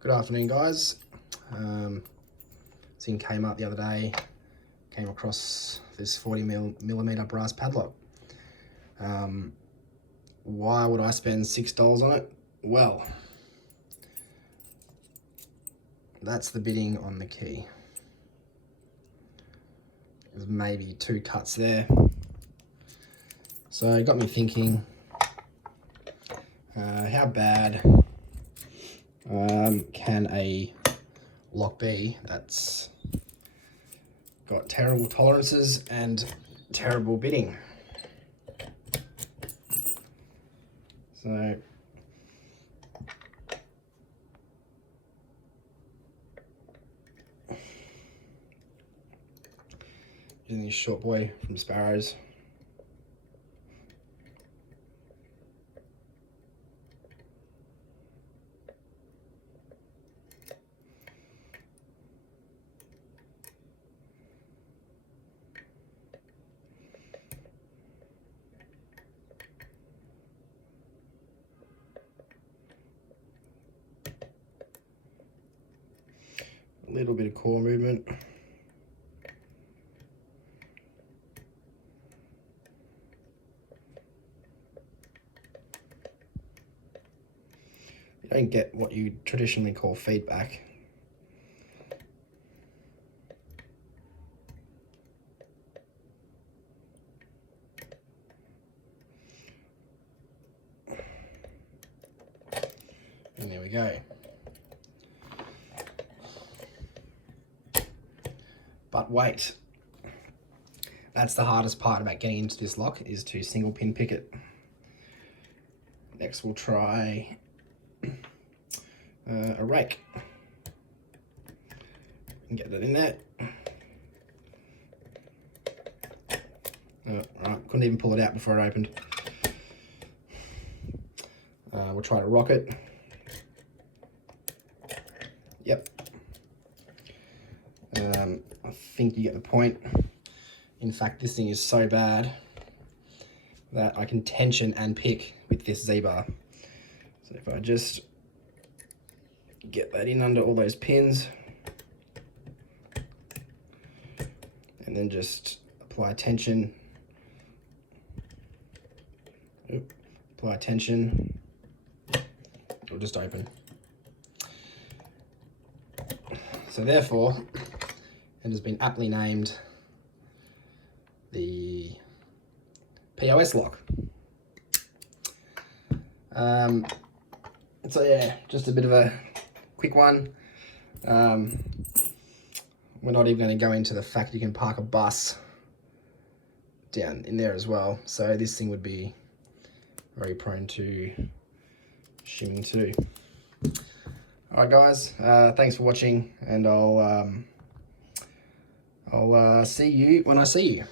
Good afternoon, guys. Was in Kmart the other day, came across this 40mm brass padlock. Why would I spend $6 on it? Well, that's the bidding on the key. There's maybe 2 cuts there. So it got me thinking, how bad can a lock be that's got terrible tolerances and terrible bidding? So using this short boy from Sparrows. A little bit of core movement. You don't get what you traditionally call feedback. And there we go. But wait, that's the hardest part about getting into this lock, is to single pin pick it. Next we'll try a rake and get that in there. Right, couldn't even pull it out before it opened. We'll try to rock it. Yep. I think you get the point. In fact, this thing is so bad that I can tension and pick with this Z-bar. So if I just get that in under all those pins and then just apply tension, apply tension, it'll just open. So therefore, it has been aptly named the POS lock. So yeah, just a bit of a quick one. We're not even going to go into the fact you can park a bus down in there as well. So this thing would be very prone to shimming too. All right, guys, thanks for watching, and I'll see you when I see you.